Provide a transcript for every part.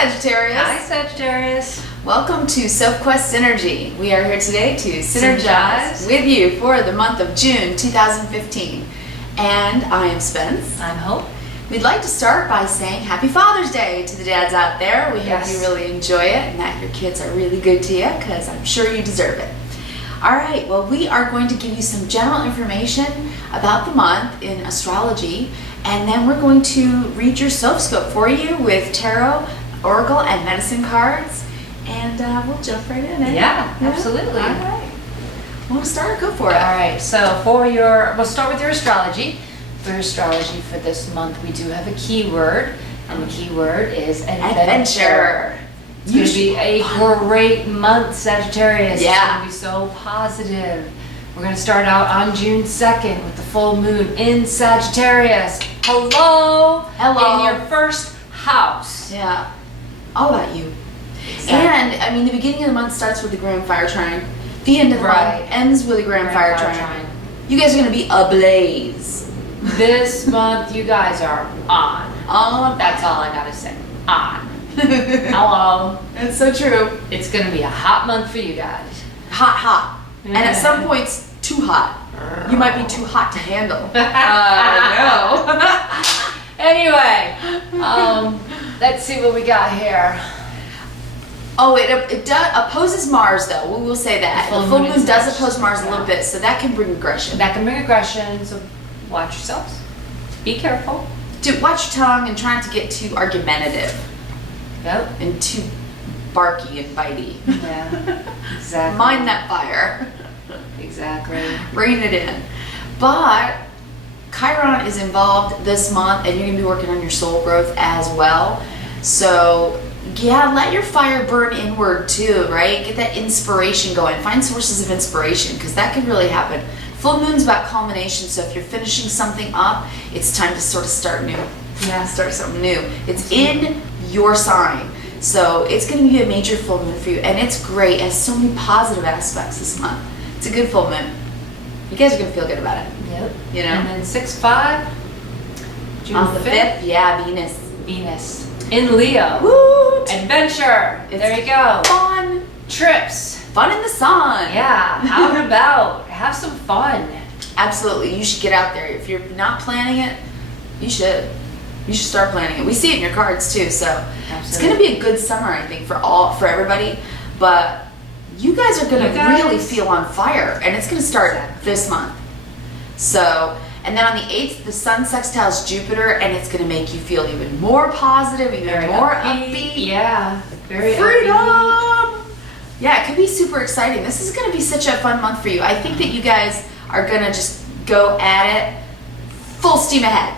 Sagittarius. Hi, Sagittarius. Welcome to Sophquest Synergy. We are here today to synergize with you for the month of June 2015. And I am Spence. I'm Hope. We'd like to start by saying Happy Father's Day to the dads out there. We hope you really enjoy it and that your kids are really good to you, because I'm sure you deserve it. All right, well, we are going to give you some general information about the month in astrology, and then we're going to read your Sophscope for you with tarot, oracle, and medicine cards, and we'll jump right in. Yeah, absolutely. All right. Want to start? Go for it. All right, so we'll start with your astrology. For astrology for this month, we do have a keyword, and the keyword is adventure. It's going to be a great month, Sagittarius. Yeah. It's going to be so positive. We're going to start out on June 2nd with the full moon in Sagittarius. Hello. Hello. In your first house. Yeah. All about you. Exactly. And, I mean, the beginning of the month starts with the Grand Fire Trine. The end of the month ends with the Grand Fire Trine. You guys are going to be ablaze. This month, you guys are on. Oh, that's all I got to say. On. Hello. It's so true. It's going to be a hot month for you guys. Hot. And at some points, too hot. You might be too hot to handle. No. Anyway, let's see what we got here. Oh, it does opposes Mars, though. We will say that. The full moon does oppose Mars a little bit, so that can bring aggression. That can bring aggression, so watch yourselves. Be careful. Watch your tongue and try not to get too argumentative. Yep. And too barky and bitey. Yeah, exactly. Mind that fire. Exactly. Bring it in. But Chiron is involved this month, and you're going to be working on your soul growth as well. So, yeah, let your fire burn inward too, right? Get that inspiration going. Find sources of inspiration, because that can really happen. Full moon's about culmination, so if you're finishing something up, it's time to sort of start new. Yeah. Start something new. It's in your sign. So it's going to be a major full moon for you, and it's great. It has so many positive aspects this month. It's a good full moon. You guys are going to feel good about it. Yep. You know? And then 6/5, June on the 5th, yeah, Venus. Venus. In Leo. Woo! Adventure. There you go. Fun. Trips. Fun in the sun. Yeah, out and about. Have some fun. Absolutely. You should get out there. If you're not planning it, you should. You should start planning it. We see it in your cards too, so it's going to be a good summer, I think, for everybody. But you guys are going to really feel on fire, and it's going to start this month. So, and then on the 8th, the Sun sextiles Jupiter, and it's going to make you feel even more positive, even more upbeat. Yeah, very freedom. Upbeat. Yeah, it could be super exciting. This is going to be such a fun month for you. I think that you guys are going to just go at it full steam ahead.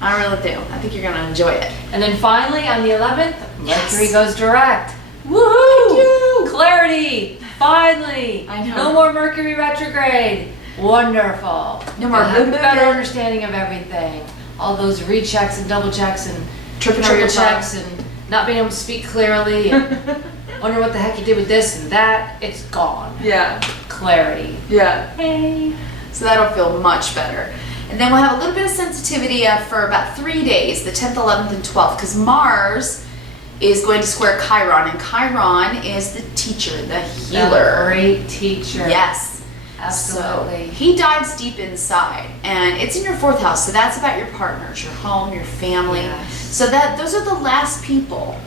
I really do. I think you're going to enjoy it. And then finally, on the 11th, Mercury goes direct. Woohoo! Clarity! Finally! I know. No more Mercury retrograde. Wonderful. No more better understanding of everything. All those rechecks and double checks and triple checks and not being able to speak clearly and wonder what the heck you did with this and that. It's gone. Yeah. Clarity. Yeah. Hey. So that'll feel much better. And then we'll have a little bit of sensitivity for about 3 days, the 10th, 11th, and 12th, because Mars is going to square Chiron, and Chiron is the teacher, the healer. A great teacher. Yes. Absolutely. So he dives deep inside, and it's in your 4th house, so that's about your partners, your home, your family. Yes. So those are the last people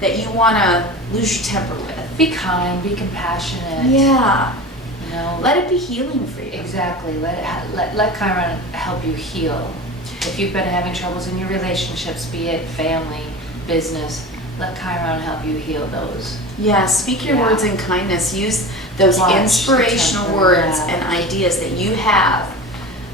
that you want to lose your temper with. Be kind, be compassionate. Yeah. You know, let it be healing for you. Exactly. Let Chiron help you heal. If you've been having troubles in your relationships, be it family, business, let Chiron help you heal those. Yeah, speak your words in kindness. Use those inspirational words and ideas that you have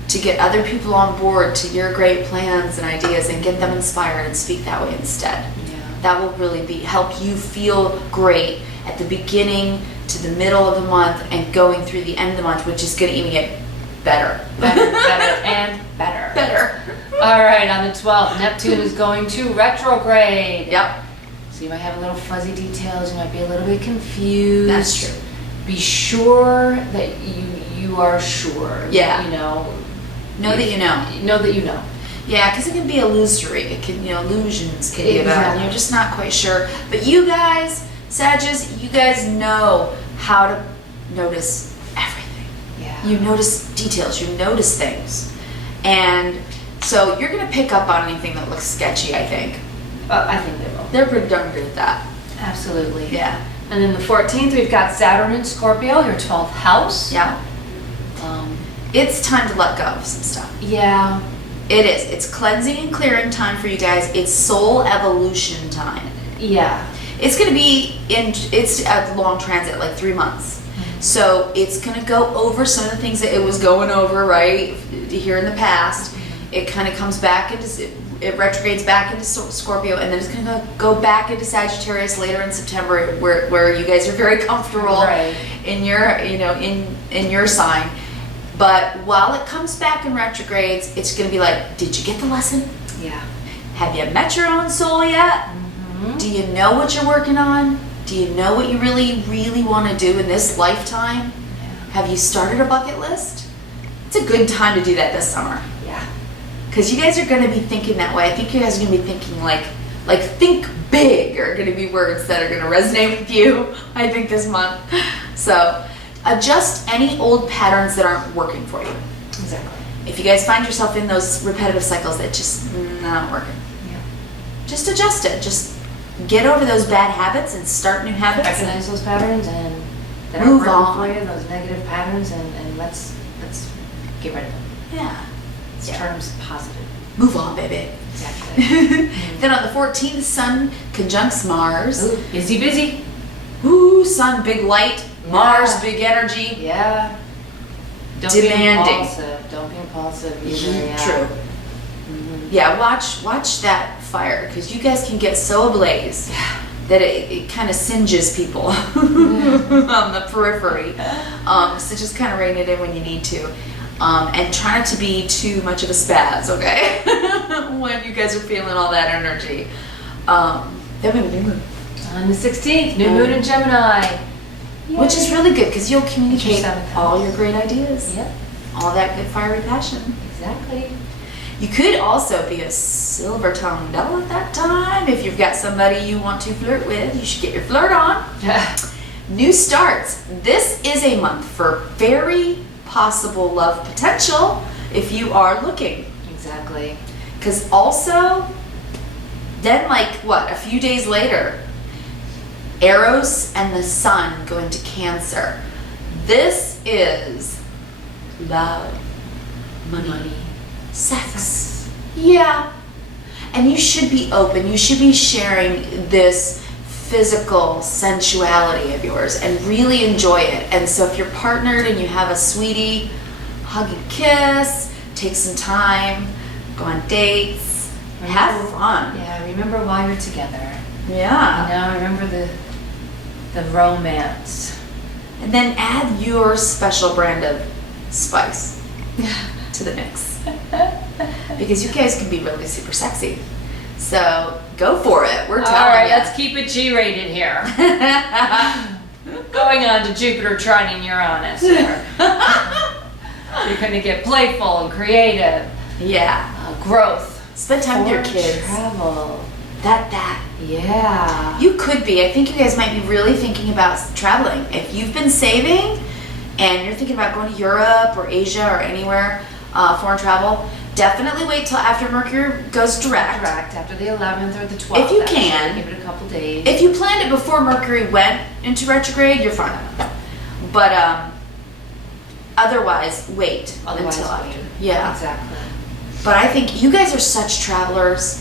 to get other people on board to your great plans and ideas, and get them inspired and speak that way instead. Yeah. That will really help you feel great at the beginning to the middle of the month and going through the end of the month, which is going to even get better. Better, and better. Better. All right, on the 12th, Neptune is going to retrograde. Yep. So you might have a little fuzzy details, you might be a little bit confused. That's true. Be sure that you are sure. Yeah. You know. Know that you know. Know that you know. Yeah, because it can be illusory. It can, illusions can be about it, and you're just not quite sure. But you guys, Sages, you guys know how to notice everything. Yeah. You notice details, you notice things. And so you're going to pick up on anything that looks sketchy, I think. I think they will. They're pretty darn good at that. Absolutely. Yeah. And then the 14th, we've got Saturn in Scorpio, your 12th house. Yeah. It's time to let go of some stuff. Yeah. It is. It's cleansing and clearing time for you guys. It's soul evolution time. Yeah. It's going to be it's a long transit, like 3 months. So it's going to go over some of the things that it was going over, right, here in the past. It kind of comes back into, it retrogrades back into Scorpio, and then it's going to go back into Sagittarius later in September, where you guys are very comfortable in your, in your sign. But while it comes back and retrogrades, it's going to be like, did you get the lesson? Yeah. Have you met your own soul yet? Do you know what you're working on? Do you know what you really, really want to do in this lifetime? Yeah. Have you started a bucket list? It's a good time to do that this summer. Yeah. Because you guys are going to be thinking that way. I think you guys are going to be thinking like think big are going to be words that are going to resonate with you, I think, this month. So adjust any old patterns that aren't working for you. Exactly. If you guys find yourself in those repetitive cycles that just not working, just adjust it. Just get over those bad habits and start new habits. Recognize those patterns and that move aren't on. working for you, those negative patterns, and let's get rid of them. Yeah. Let's turn them positive. Move on, baby. Exactly. Then on the 14th, Sun conjuncts Mars. Ooh, busy. Ooh, Sun, big light. Mars, big energy. Yeah. Don't Demanding. be impulsive. Don't be impulsive either. Yeah. True. Yeah, watch that fire, because you guys can get so ablaze that it kind of singes people on the periphery. So just kind of rein it in when you need to. And try not to be too much of a spaz, okay? When you guys are feeling all that energy. Then we have a new moon. On the 16th, new moon in Gemini. Yay. Which is really good, because you'll communicate seventh all house. your great ideas. Yep. All that good fiery passion. Exactly. You could also be a silver-tongued devil at that time. If you've got somebody you want to flirt with, you should get your flirt on. New starts. This is a month for very possible love potential if you are looking. Exactly. Because also, then a few days later, Eros and the Sun go into Cancer. This is love, money, sex. Yeah. And you should be open. You should be sharing this physical sensuality of yours and really enjoy it. And so if you're partnered and you have a sweetie, hug and kiss, take some time, go on dates, have fun. Yeah, remember why you're together. Yeah. Remember the romance. And then add your special brand of spice to the mix. Because you guys can be really super sexy. So go for it. We're telling you. All right, let's keep it G-rated here. Going on to Jupiter trining Uranus here. You're going to get playful and creative. Yeah. Growth. Spend time with your kids. Travel. That. Yeah. You could be. I think you guys might be really thinking about traveling. If you've been saving and you're thinking about going to Europe or Asia or anywhere, foreign travel, definitely wait till after Mercury goes direct. After the 11th or the 12th. If you can. Give it a couple days. If you planned it before Mercury went into retrograde, you're fine. But otherwise, wait until after. Yeah. Exactly. But I think you guys are such travelers.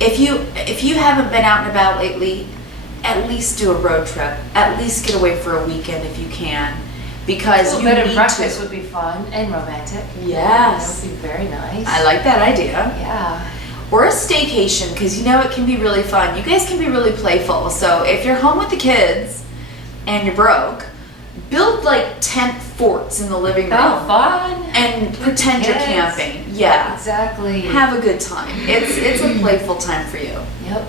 If you haven't been out and about lately, at least do a road trip. At least get away for a weekend if you can. Because a you bit need of breakfast to. would be fun and romantic. Yes. That would be very nice. I like that idea. Yeah. Or a staycation, because it can be really fun. You guys can be really playful. So if you're home with the kids and you're broke, build tent forts in the living room. Oh, fun. And pretend you're camping. Yeah. Exactly. Have a good time. It's a playful time for you. Yep.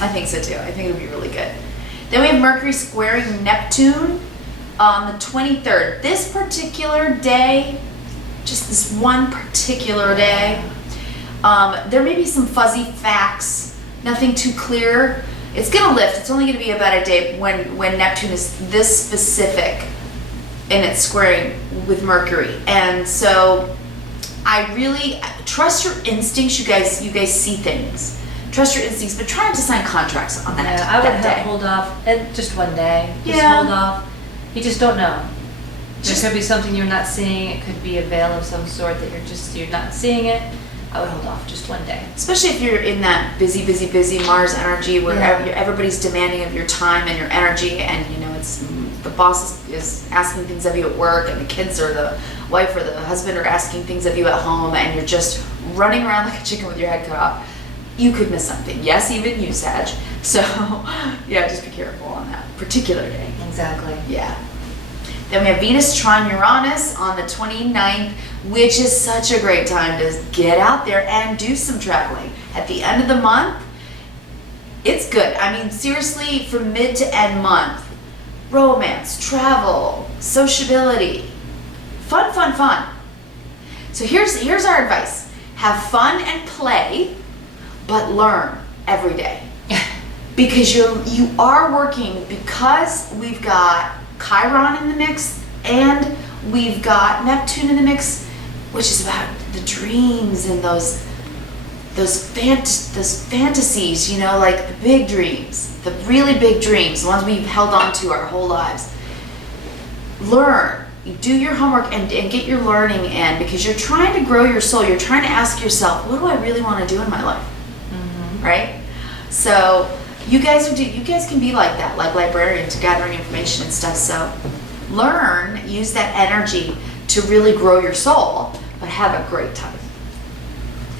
I think so too. I think it'll be really good. Then we have Mercury squaring Neptune on the 23rd. This particular day, just this one particular day, There may be some fuzzy facts, nothing too clear. It's going to lift. It's only going to be about a day when Neptune is this specific in its squaring with Mercury. And so I really trust your instincts. You guys see things. Trust your instincts, but try not to sign contracts on that. Yeah, I would day. hold off just one day. Just Yeah. hold off. You just don't know. There could be something you're not seeing. It could be a veil of some sort that you're not seeing it. I would hold off just one day. Especially if you're in that busy Mars energy where everybody's demanding of your time and your energy, and you know it's the boss is asking things of you at work, and the kids or the wife or the husband are asking things of you at home, and you're just running around like a chicken with your head cut off. You could miss something. Yes, even you, Sag. So yeah, just be careful on that particular day. Exactly. Yeah. Then we have Venus trine Uranus on the 29th, which is such a great time to get out there and do some traveling. At the end of the month, it's good. I mean, seriously, from mid to end month, romance, travel, sociability, fun. So here's our advice. Have fun and play, but learn every day. Because you are working, because we've got Chiron in the mix and we've got Neptune in the mix, which is about the dreams and those fantasies, you know, like the big dreams, the really big dreams, the ones we've held on to our whole lives. Learn, do your homework and get your learning in, because you're trying to grow your soul. You're trying to ask yourself, what do I really want to do in my life? Mm-hmm. Right? So you guys can be like that, like librarians, gathering information and stuff. So learn, use that energy to really grow your soul, but have a great time.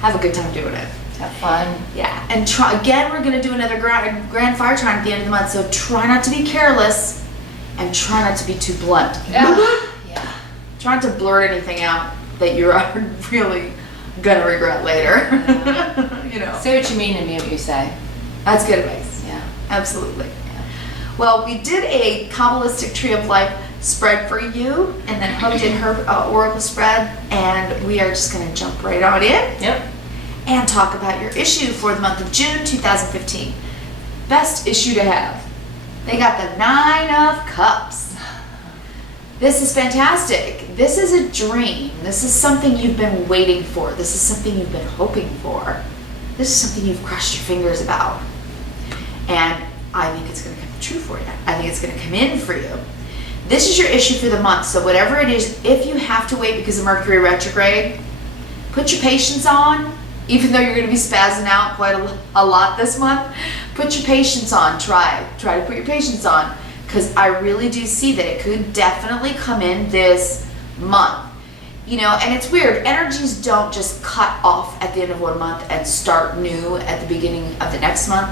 Have a good time doing it. Have fun. Yeah, and try again. We're gonna do another grand fire trine at the end of the month. So try not to be careless, and try not to be too blunt. Yeah. Try not to blurt anything out that you're really gonna regret later. Yeah. You know. Say what you mean and mean what you say. That's good advice. Yeah. Absolutely. Yeah. Well, we did a Kabbalistic Tree of Life spread for you, and then Hope did her oracle spread, and we are just going to jump right on in. Yep. And talk about your issue for the month of June 2015. Best issue to have. They got the 9 of Cups. This is fantastic. This is a dream. This is something you've been waiting for. This is something you've been hoping for. This is something you've crossed your fingers about. And I think it's going to come true for you. I think it's going to come in for you. This is your issue for the month. So whatever it is, if you have to wait because of Mercury retrograde, put your patience on. Even though you're going to be spazzing out quite a lot this month, put your patience on. Try to put your patience on, because I really do see that it could definitely come in this month. You know, and it's weird. Energies don't just cut off at the end of one month and start new at the beginning of the next month.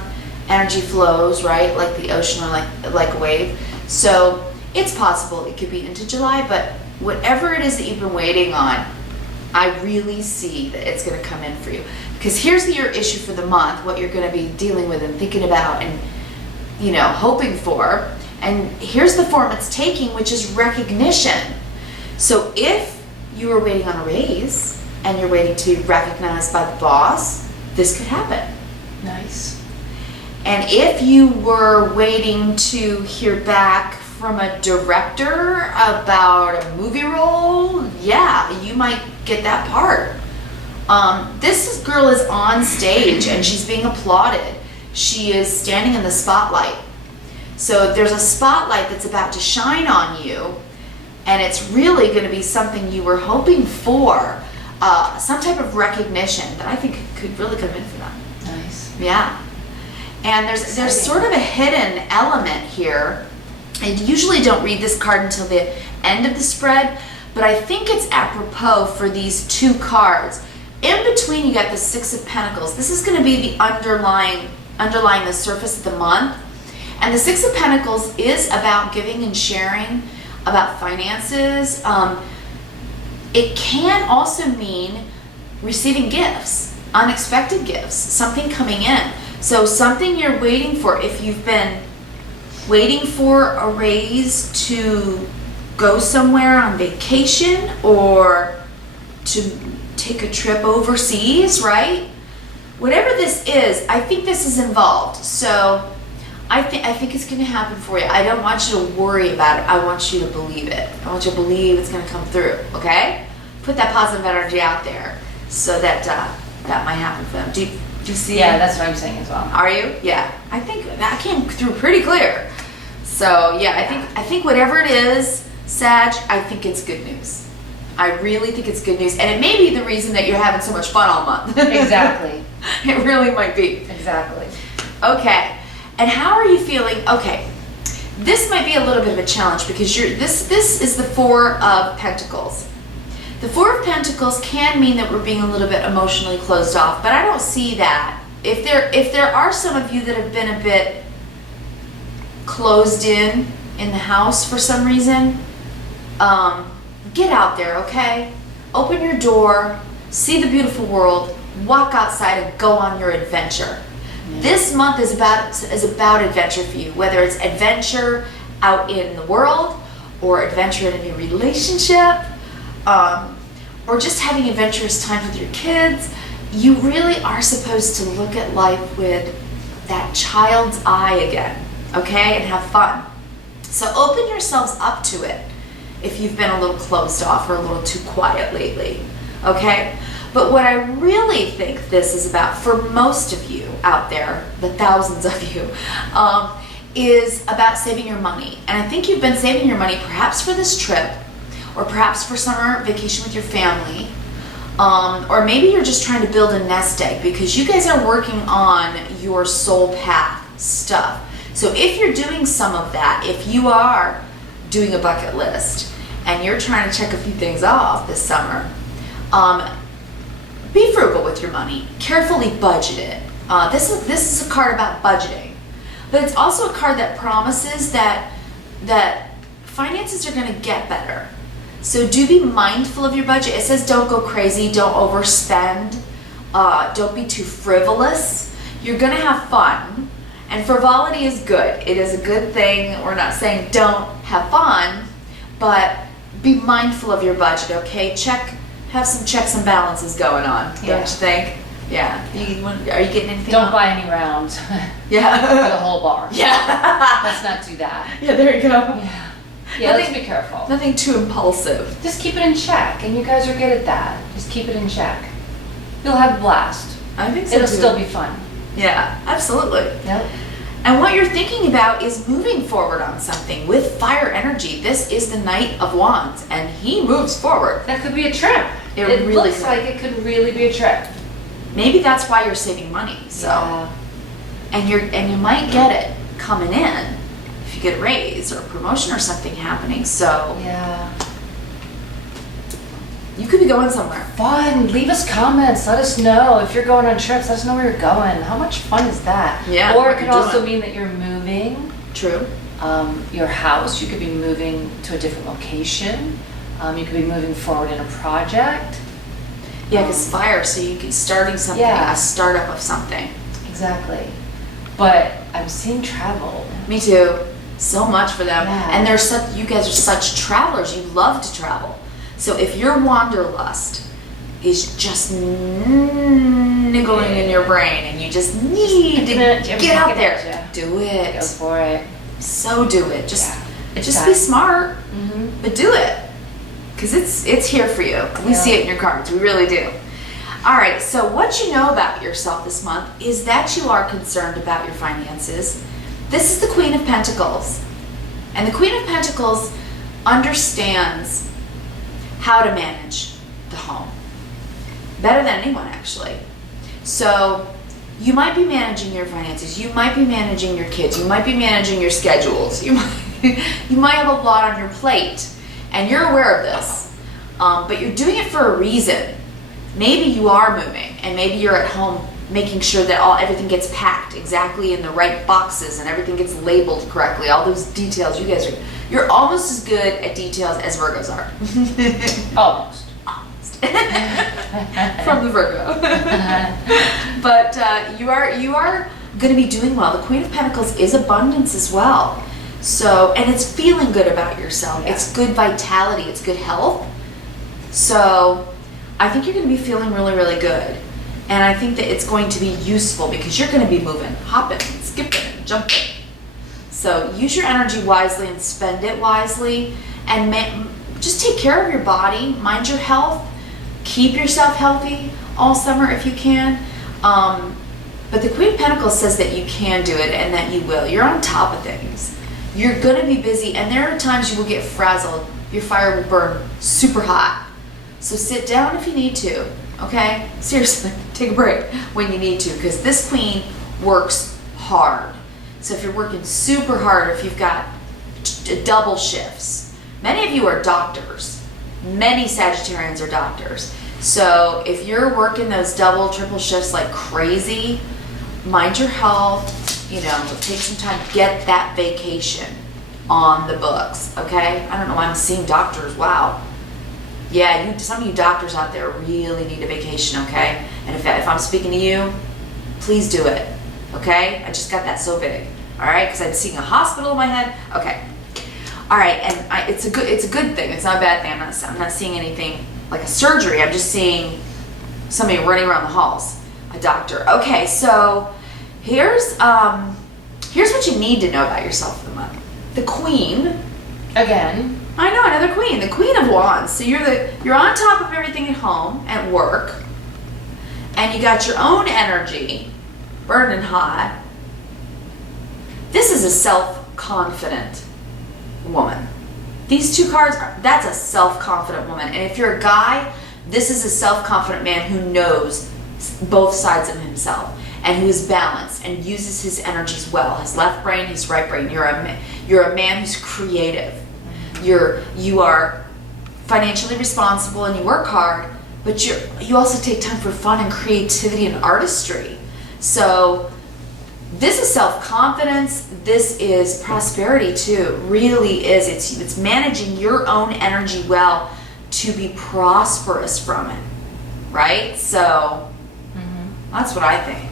Energy flows, right? Like the ocean or like a wave. So it's possible it could be into July, but whatever it is that you've been waiting on, I really see that it's going to come in for you. Because here's your issue for the month, what you're going to be dealing with and thinking about and, you know, hoping for. And here's the form it's taking, which is recognition. So if you were waiting on a raise and you're waiting to be recognized by the boss, this could happen. Nice. And if you were waiting to hear back from a director about a movie role, yeah, you might get that part. This girl is on stage and she's being applauded. She is standing in the spotlight. So there's a spotlight that's about to shine on you, and it's really going to be something you were hoping for, some type of recognition that I think could really come in for them. Nice. Yeah. And there's sort of a hidden element here. I usually don't read this card until the end of the spread, but I think it's apropos for these two cards. In between, you got the 6 of Pentacles. This is going to be the underlying the surface of the month. And the 6 of Pentacles is about giving and sharing, about finances. It can also mean receiving gifts, unexpected gifts, something coming in. So something you're waiting for. If you've been waiting for a raise to go somewhere on vacation or to take a trip overseas, right? Whatever this is, I think this is involved. So I think it's going to happen for you. I don't want you to worry about it. I want you to believe it. I want you to believe it's going to come through, okay? Put that positive energy out there so that that might happen for them. Do you see? Yeah, that's what I'm saying as well. Are you? Yeah. I think that came through pretty clear. So yeah, I think whatever it is, Sag, I think it's good news. I really think it's good news, and it may be the reason that you're having so much fun all month. Exactly. It really might be. Exactly. Okay. And how are you feeling? Okay. This might be a little bit of a challenge because this is the Four of Pentacles. The Four of Pentacles can mean that we're being a little bit emotionally closed off, but I don't see that. If there are some of you that have been a bit closed in the house for some reason, get out there, okay? Open your door, see the beautiful world, walk outside and go on your adventure. This month is about adventure for you, whether it's adventure out in the world or adventure in a new relationship, or just having adventurous time with your kids. You really are supposed to look at life with that child's eye again, okay, and have fun. So open yourselves up to it if you've been a little closed off or a little too quiet lately, okay? But what I really think this is about for most of you out there, the thousands of you, is about saving your money. And I think you've been saving your money perhaps for this trip, or perhaps for summer vacation with your family, or maybe you're just trying to build a nest egg because you guys are working on your soul path stuff. So if you're doing some of that, if you are doing a bucket list and you're trying to check a few things off this summer, be frugal with your money. Carefully budget it. This is a card about budgeting, but it's also a card that promises that finances are going to get better. So do be mindful of your budget. It says don't go crazy, don't overspend, don't be too frivolous. You're going to have fun, and frivolity is good. It is a good thing. We're not saying don't have fun, but be mindful of your budget, okay? Have some checks and balances going on, don't you think? Yeah. Are you getting anything? Don't buy any rounds. Yeah. For the whole bar. Yeah. Let's not do that. Yeah, there you go. Yeah. Yeah, let's be careful. Nothing too impulsive. Just keep it in check, and you guys are good at that. Just keep it in check. You'll have a blast. I think so. It'll too. still be fun. Yeah, absolutely. Yep. And what you're thinking about is moving forward on something with fire energy. This is the Knight of Wands, and he moves forward. That could be a trip. It really looks like it could really be a trip. Maybe that's why you're saving money. So, yeah. and you might get it coming in if you get a raise or a promotion or something happening. So yeah, you could be going somewhere. Fun. Leave us comments. Let us know if you're going on trips. Let us know where you're going. How much fun is that? Yeah. Or it could also mean that you're moving. True. Your house. You could be moving to a different location. You could be moving forward in a project. Yeah, because fire, so you could starting something, Yeah. a startup of something. Exactly. But I'm seeing travel. Me too. So much for them. Yeah. And you guys are such travelers. You love to travel. So if your wanderlust is just niggling in your brain and you just need to get out there, do it. Go for it. So do it. Just Yeah. just be smart, Mm-hmm. but do it. Because it's here for you. We see it in your cards. We really do. All right, so what you know about yourself this month is that you are concerned about your finances. This is the Queen of Pentacles. And the Queen of Pentacles understands how to manage the home. Better than anyone, actually. So you might be managing your finances. You might be managing your kids. You might be managing your schedules. You might have a lot on your plate. And you're aware of this, but you're doing it for a reason. Maybe you are moving, and maybe you're at home making sure that everything gets packed exactly in the right boxes and everything gets labeled correctly. All those details, you're almost as good at details as Virgos are. Almost. From the Virgo. But you are going to be doing well. The Queen of Pentacles is abundance as well. So, and it's feeling good about yourself. Yeah. It's good vitality. It's good health. So, I think you're going to be feeling really, really good. And I think that it's going to be useful because you're going to be moving, hopping, skipping, jumping. So use your energy wisely and spend it wisely. And just take care of your body, mind your health, keep yourself healthy all summer if you can. But the Queen of Pentacles says that you can do it and that you will. You're on top of things. You're going to be busy, and there are times you will get frazzled. Your fire will burn super hot. So sit down if you need to, okay? Seriously, take a break when you need to, because this queen works hard. So if you're working super hard, or if you've got double shifts, many of you are doctors. Many Sagittarians are doctors. So if you're working those double, triple shifts like crazy, mind your health, you know, take some time, get that vacation on the books, okay? I don't know why I'm seeing doctors, wow. Yeah, some of you doctors out there really need a vacation, okay? And if I'm speaking to you, please do it, okay? I just got that so big, all right? Because I'm seeing a hospital in my head. Okay, all right, and it's a good thing. It's not a bad thing. I'm not seeing anything like a surgery. I'm just seeing somebody running around the halls, a doctor. Okay, so here's what you need to know about yourself for the month. The Queen. Again. I know, another Queen. The Queen of Wands. So you're on top of everything at home, at work, and you got your own energy, burning hot. This is a self-confident woman. These two cards, that's a self-confident woman. And if you're a guy, this is a self-confident man who knows both sides of himself and who is balanced and uses his energies well. His left brain, his right brain. You're a man who's creative. You are financially responsible and you work hard, but you also take time for fun and creativity and artistry. So this is self-confidence. This is prosperity too. It really is. It's managing your own energy well to be prosperous from it, right? So that's what I think.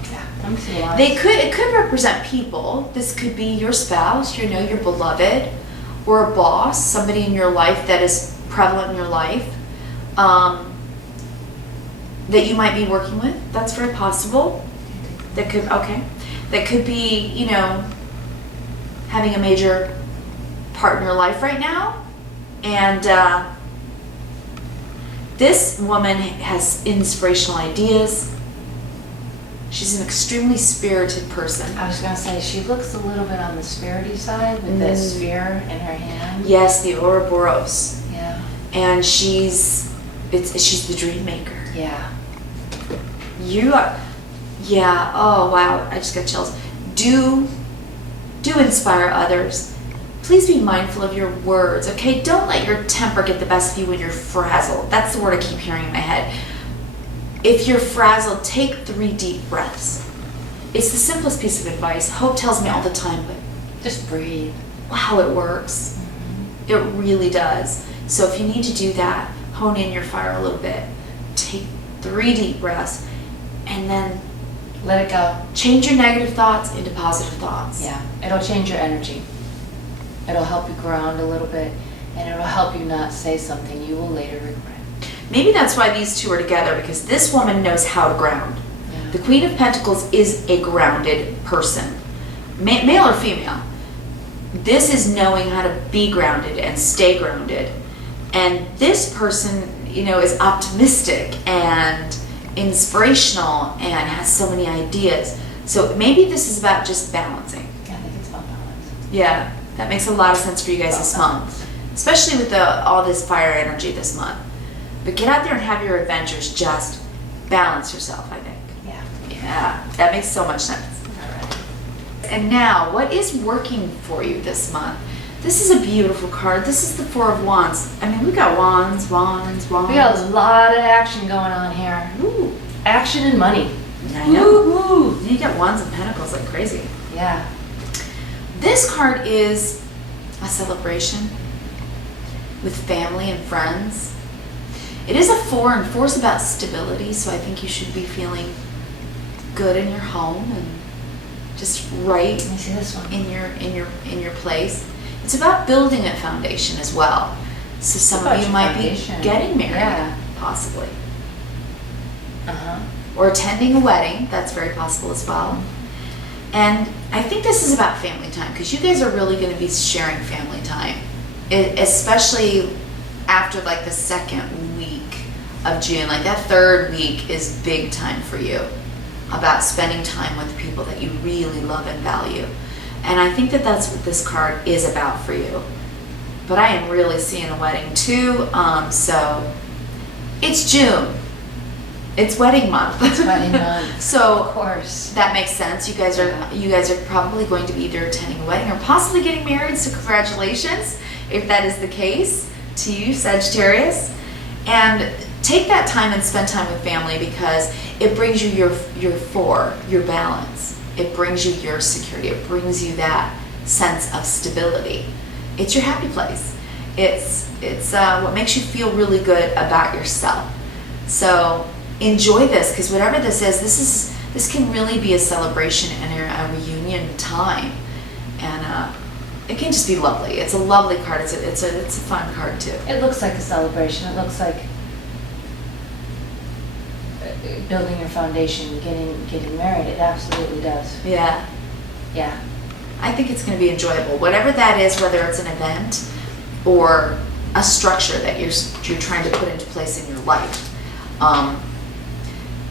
Yeah, it could represent people. This could be your spouse, you know, your beloved, or a boss, somebody in your life that is prevalent in your life, that you might be working with. That's very possible. That could be, you know, having a major part in your life right now. And this woman has inspirational ideas. She's an extremely spirited person. I was going to say, she looks a little bit on the spirity side with that sphere in her hand. Yes, the Ouroboros. Yeah. And she's the dream maker. Yeah. You are, yeah, oh wow, I just got chills. Do inspire others. Please be mindful of your words, okay? Don't let your temper get the best of you when you're frazzled. That's the word I keep hearing in my head. If you're frazzled, take 3 deep breaths. It's the simplest piece of advice. Hope tells me all the time, but just breathe. Wow, it works. It really does. So if you need to do that, hone in your fire a little bit. Take 3 deep breaths and then let it go. Change your negative thoughts into positive thoughts. Yeah, it'll change your energy. It'll help you ground a little bit, and it'll help you not say something you will later regret. Maybe that's why these two are together, because this woman knows how to ground. Yeah. The Queen of Pentacles is a grounded person, male or female. This is knowing how to be grounded and stay grounded. And this person, you know, is optimistic and inspirational and has so many ideas. So maybe this is about just balancing. Yeah, I think it's about balance. Yeah, that makes a lot of sense for you guys this month, especially with all this fire energy this month. But get out there and have your adventures. Just balance yourself, I think. Yeah. Yeah, that makes so much sense. All right. And now, what is working for you this month? This is a beautiful card. This is the 4 of Wands. I mean, we got wands. We got a lot of action going on here. Ooh. Action and money. I know. Ooh. You got Wands and Pentacles like crazy. Yeah. This card is a celebration with family and friends. It is a 4, and 4 is about stability, so I think you should be feeling good in your home and just right Let me see this one. in your place. It's about building a foundation as well. So some of you might be getting married, possibly. or attending a wedding. That's very possible as well. And I think this is about family time, because you guys are really going to be sharing family time, especially after like the second week of June. Like that third week is big time for you, about spending time with people that you really love and value. And I think that that's what this card is about for you. But I am really seeing a wedding too. So it's June. It's wedding month. It's wedding month. So of course that makes sense. You guys are probably going to be either attending a wedding or possibly getting married. So congratulations, if that is the case, to you, Sagittarius. And take that time and spend time with family, because it brings you your balance. It brings you your security. It brings you that sense of stability. It's your happy place. It's what makes you feel really good about yourself. So enjoy this, because whatever this is, this can really be a celebration and a reunion time, and it can just be lovely. It's a lovely card. It's a fun card too. It looks like a celebration. It looks like building your foundation, getting married. It absolutely does. Yeah. Yeah. I think it's going to be enjoyable. Whatever that is, whether it's an event or a structure that you're trying to put into place in your life.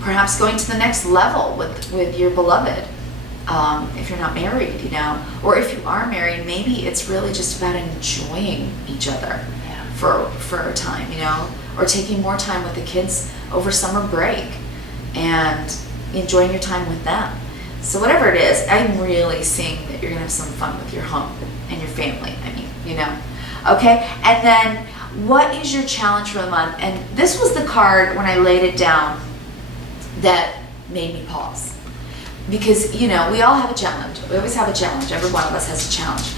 Perhaps going to the next level with your beloved. If you're not married, or if you are married, maybe it's really just about enjoying each other for a time, or taking more time with the kids over summer break and enjoying your time with them. So whatever it is, I'm really seeing that you're gonna have some fun with your home and your family. Okay. And then what is your challenge for the month? And this was the card when I laid it down that made me pause. Because, we all have a challenge. We always have a challenge. Every one of us has a challenge.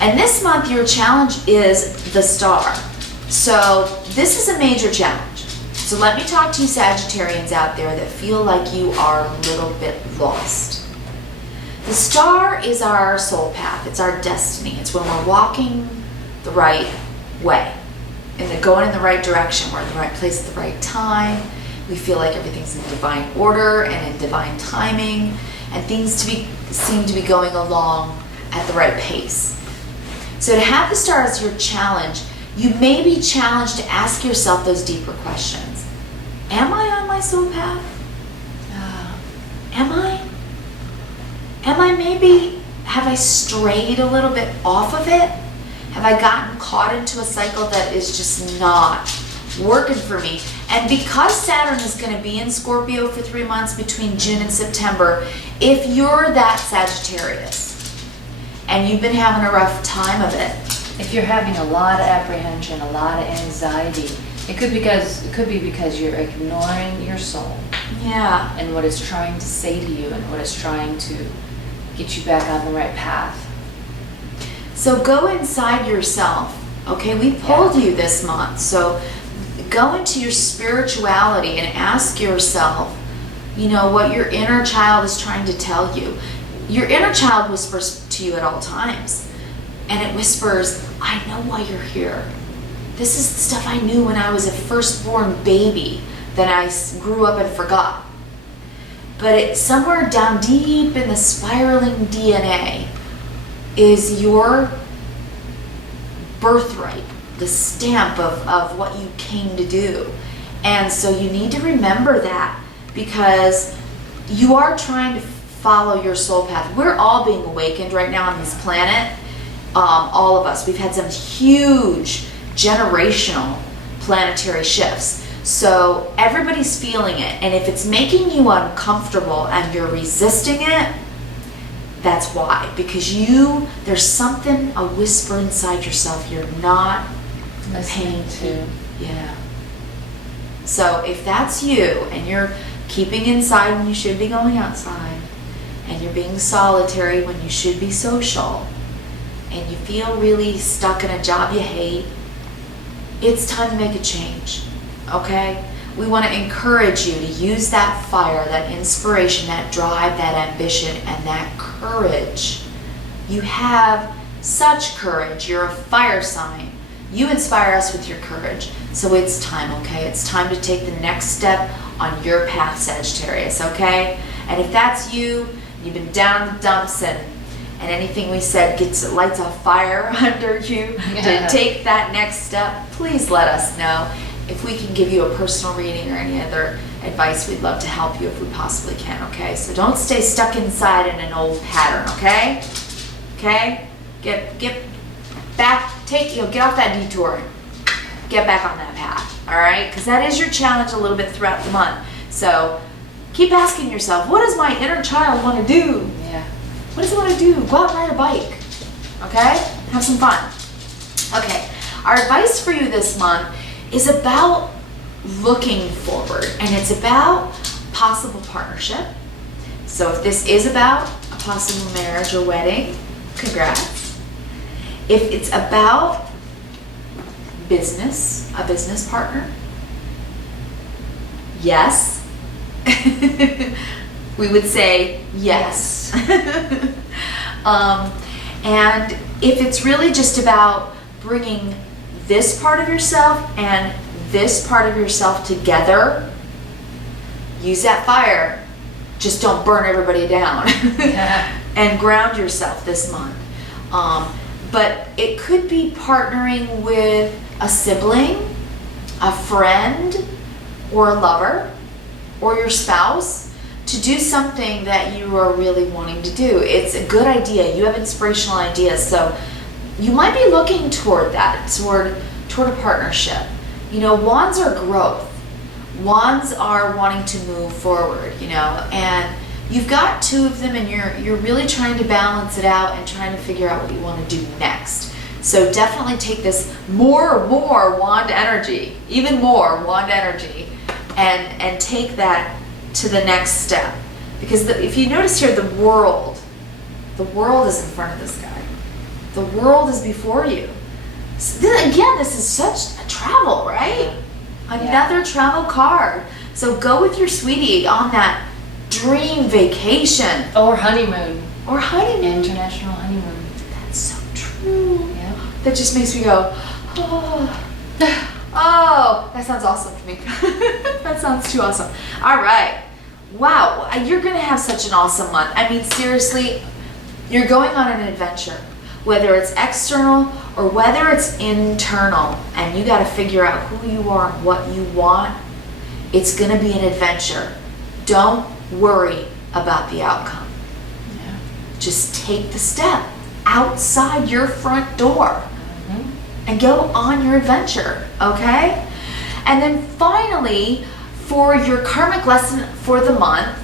And this month, your challenge is the star. So this is a major challenge. So let me talk to you Sagittarians out there that feel like you are a little bit lost. The star is our soul path. It's our destiny. It's when we're walking the right way and going in the right direction. We're in the right place at the right time. We feel like everything's in divine order and in divine timing, and things seem to be going along at the right pace. So to have the star as your challenge, you may be challenged to ask yourself those deeper questions. Am I on my soul path? Am I? Have I strayed a little bit off of it? Have I gotten caught into a cycle that is just not working for me? And because Saturn is going to be in Scorpio for 3 months between June and September, if you're that Sagittarius and you've been having a rough time of it, if you're having a lot of apprehension, a lot of anxiety, it could be because you're ignoring your soul. Yeah. And what it's trying to say to you, and what it's trying to get you back on the right path. So go inside yourself. Okay, we pulled you this month. So go into your spirituality and ask yourself, what your inner child is trying to tell you. Your inner child whispers to you at all times. And it whispers, I know why you're here. This is the stuff I knew when I was a firstborn baby that I grew up and forgot. But it's somewhere down deep in the spiraling DNA is your birthright, the stamp of what you came to do. And so you need to remember that, because you are trying to follow your soul path. We're all being awakened right now on this planet. All of us. We've had some huge generational planetary shifts. So everybody's feeling it. And if it's making you uncomfortable and you're resisting it, that's why. Because there's something, a whisper inside yourself you're not Listening to. Yeah. So if that's you, and you're keeping inside when you should be going outside, and you're being solitary when you should be social, and you feel really stuck in a job you hate, it's time to make a change, okay? We want to encourage you to use that fire, that inspiration, that drive, that ambition, and that courage. You have such courage. You're a fire sign. You inspire us with your courage. So it's time, okay? It's time to take the next step on your path, Sagittarius, okay? And if that's you, you've been down in the dumps and anything we said lights a fire under you to take that next step, please let us know. If we can give you a personal reading or any other advice, we'd love to help you if we possibly can, okay? So don't stay stuck inside in an old pattern, okay? Okay? Get back, get off that detour. Get back on that path, all right? Because that is your challenge a little bit throughout the month. So keep asking yourself, what does my inner child want to do? Yeah. What does it want to do? Go out and ride a bike, okay? Have some fun. Okay, our advice for you this month is about looking forward, and it's about possible partnership. So if this is about a possible marriage or wedding, congrats. If it's about business, a business partner, yes. We would say yes. And if it's really just about bringing this part of yourself and this part of yourself together, use that fire. Just don't burn everybody down. And ground yourself this month. But it could be partnering with a sibling, a friend, or a lover, or your spouse to do something that you are really wanting to do. It's a good idea. You have inspirational ideas. So you might be looking toward that, toward a partnership. You know, wands are growth. Wands are wanting to move forward, you know, and you've got two of them and you're really trying to balance it out and trying to figure out what you want to do next. So definitely take this more wand energy, even more wand energy, and take that to the next step. Because if you notice here, the world is in front of this guy. The world is before you. So again, this is such a travel, right? Another travel card. So go with your sweetie on that dream vacation. Or honeymoon. Or honeymoon. International honeymoon. That's so true. Yeah. That just makes me go, oh. Oh, that sounds awesome to me. That sounds too awesome. All right. Wow, you're going to have such an awesome month. I mean, seriously, you're going on an adventure. Whether it's external or whether it's internal, and you got to figure out who you are and what you want, it's going to be an adventure. Don't worry about the outcome. Yeah. Just take the step outside your front door and go on your adventure, okay? And then finally, for your karmic lesson for the month,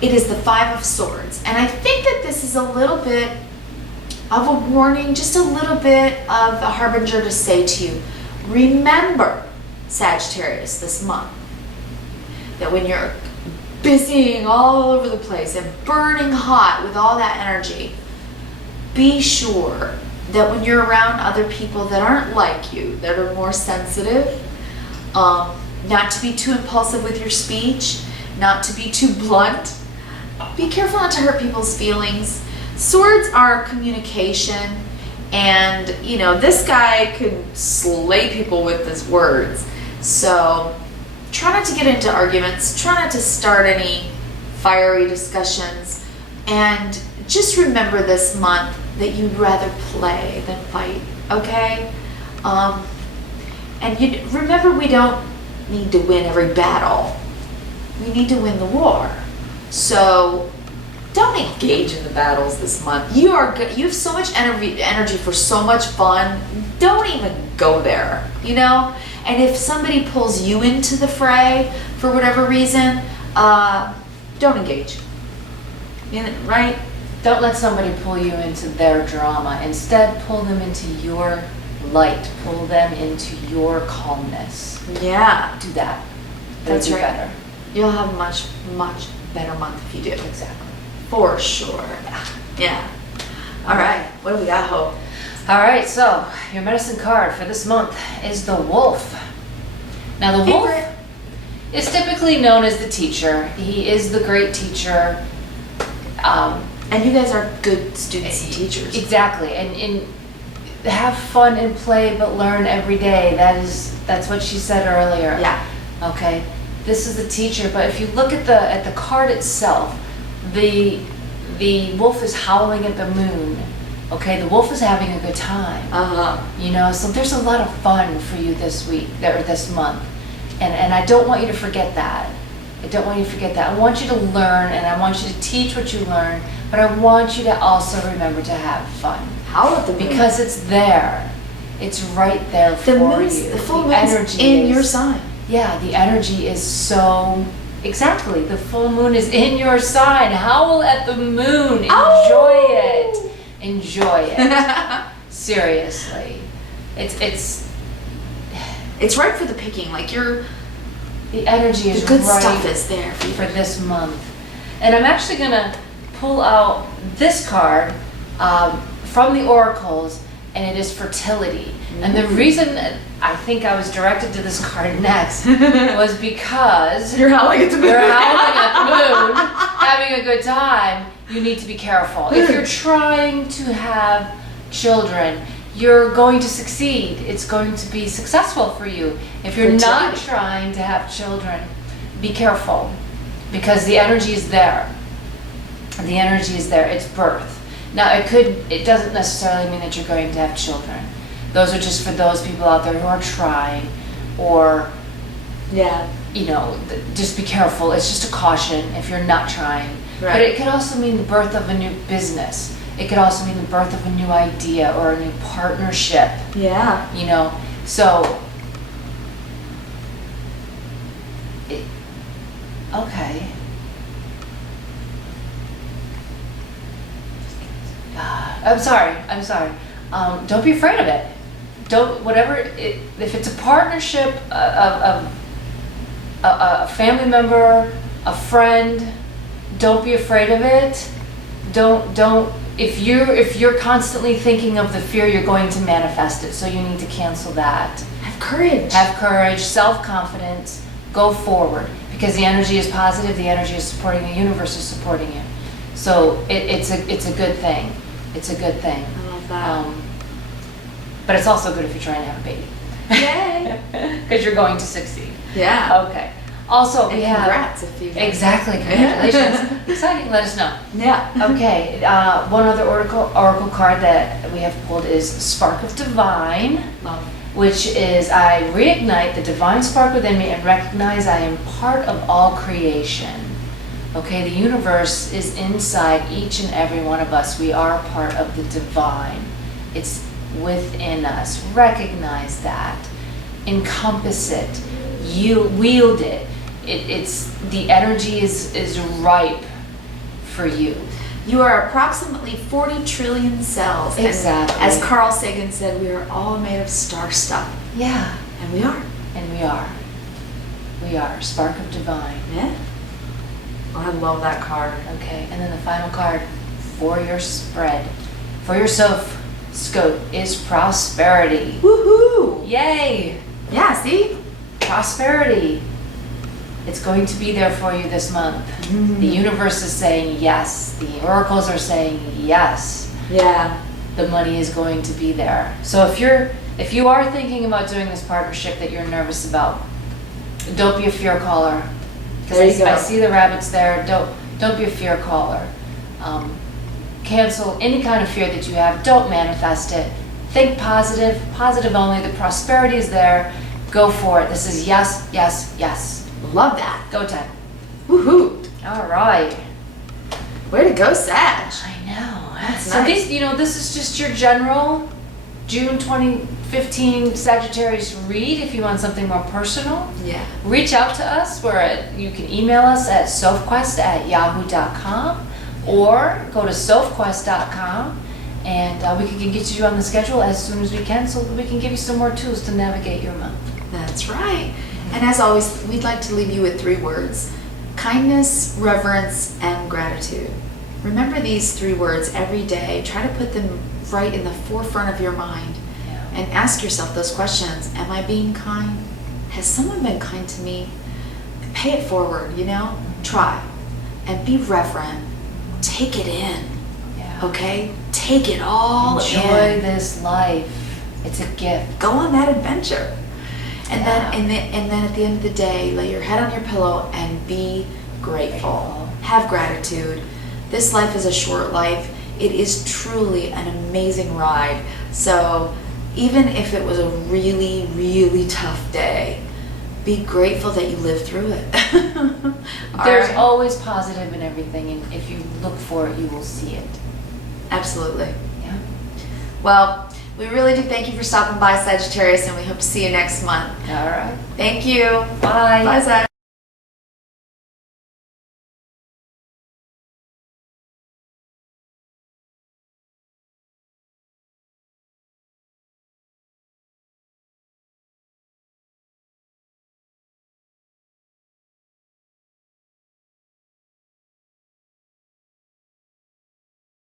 it is the 5 of Swords. And I think that this is a little bit of a warning, just a little bit of a harbinger to say to you. Remember, Sagittarius, this month, that when you're busying all over the place and burning hot with all that energy, be sure that when you're around other people that aren't like you, that are more sensitive, not to be too impulsive with your speech, not to be too blunt. Be careful not to hurt people's feelings. Swords are communication, and you know, this guy can slay people with his words. So try not to get into arguments, try not to start any fiery discussions, and just remember this month that you'd rather play than fight, okay? And you remember, we don't need to win every battle. We need to win the war. So don't engage in the battles this month. You are good. You have so much energy for so much fun. Don't even go there, you know? And if somebody pulls you into the fray for whatever reason, don't engage. Right? Don't let somebody pull you into their drama. Instead, pull them into your light. Pull them into your calmness. Yeah. Do that. That's It'll be right. better. You'll have a much better month if you do. Exactly. For sure. Yeah. All right. What do we got, Hope? All right, so your medicine card for this month is the Wolf. Now the Wolf is typically known as the teacher. He is the great teacher. And you guys are good students and teachers. Exactly. And have fun and play, but learn every day. That's what she said earlier. Yeah. Okay. This is the teacher, but if you look at the card itself, the wolf is howling at the moon. Okay, the wolf is having a good time. You know, so there's a lot of fun for you this week or this month, and I don't want you to forget that. I don't want you to forget that. I want you to learn, and I want you to teach what you learn, but I want you to also remember to have fun. Howl at the moon. Because it's there. It's right there for you. The full moon's in your sign. Yeah, the energy is so... Exactly, the full moon is in your sign. Howl at the moon. Enjoy it. Enjoy it. Seriously. It's right for the picking. Like the energy is the good right stuff is there for this month. And I'm actually gonna pull out this card from the oracles, and it is fertility. And the reason I think I was directed to this card next was because you're howling at the moon. You're howling at the moon, having a good time. You need to be careful. If you're trying to have children, you're going to succeed. It's going to be successful for you. If you're not trying to have children, be careful, because the energy is there. The energy is there. It's birth. Now, it doesn't necessarily mean that you're going to have children. Those are just for those people out there who are trying, or, you know, just be careful. It's just a caution if you're not trying. Right. But it could also mean the birth of a new business. It could also mean the birth of a new idea or a new partnership. Yeah. You know, so, okay. I'm sorry. Don't be afraid of it. If it's a partnership of a family member, a friend, don't be afraid of it. If you're constantly thinking of the fear, you're going to manifest it. So you need to cancel that. Have courage. Have courage, self-confidence, go forward, because the energy is positive, the energy is supporting, the universe is supporting you. So it's a good thing. It's a good thing. I love that. But it's also good if you're trying to have a baby. Yay! Because you're going to succeed. Yeah. Okay. Also, we have... Congrats if you... Exactly. Congratulations. Exciting. Let us know. Yeah. Okay. One other oracle card that we have pulled is Spark of Divine. Love. Which is, I reignite the divine spark within me and recognize I am part of all creation. Okay, the universe is inside each and every one of us. We are part of the divine. It's within us. Recognize that. Encompass it. You wield it. It's the energy is ripe for you. You are approximately 40 trillion cells. Exactly. And as Carl Sagan said, we are all made of star stuff. Yeah. And we are. And we are. We are. Spark of Divine. Yeah. Oh, I love that card. Okay, and then the final card for your spread, for your Sophscope, is Prosperity. Woohoo! Yay! Yeah, see? Prosperity. It's going to be there for you this month. The universe is saying yes. The oracles are saying yes. Yeah. The money is going to be there. So if you are thinking about doing this partnership that you're nervous about, don't be a fear caller. There you go. I see the rabbits there. Don't be a fear caller. Cancel any kind of fear that you have. Don't manifest it. Think positive. Positive only. The prosperity is there. Go for it. This is yes, yes, yes. Love that. Go time. Woohoo! All right. Way to go, Sag. I know. That's so nice. this is just your general June 2015 Sagittarius read. If you want something more personal, Yeah. reach out to us. You can email us at sophquest@yahoo.com or go to sophquest.com, and we can get you on the schedule as soon as we can, so that we can give you some more tools to navigate your month. That's right. And as always, we'd like to leave you with 3 words: kindness, reverence, and gratitude. Remember these 3 words every day. Try to put them right in the forefront of your mind. Yeah. And ask yourself those questions. Am I being kind? Has someone been kind to me? Pay it forward, Try. And be reverent. Take it in. Yeah. Okay? take it all Enjoy in. this life. It's a gift. Go on that adventure. And Yeah. then at the end of the day, lay your head on your pillow and be grateful. Have gratitude. This life is a short life. It is truly an amazing ride. So even if it was a really, really tough day, be grateful that you lived through it. There's Alright? always positive in everything, and if you look for it, you will see it. Absolutely. Yeah. Well, we really do thank you for stopping by, Sagittarius, and we hope to see you next month. All right. Thank you. Bye. Bye, Sag.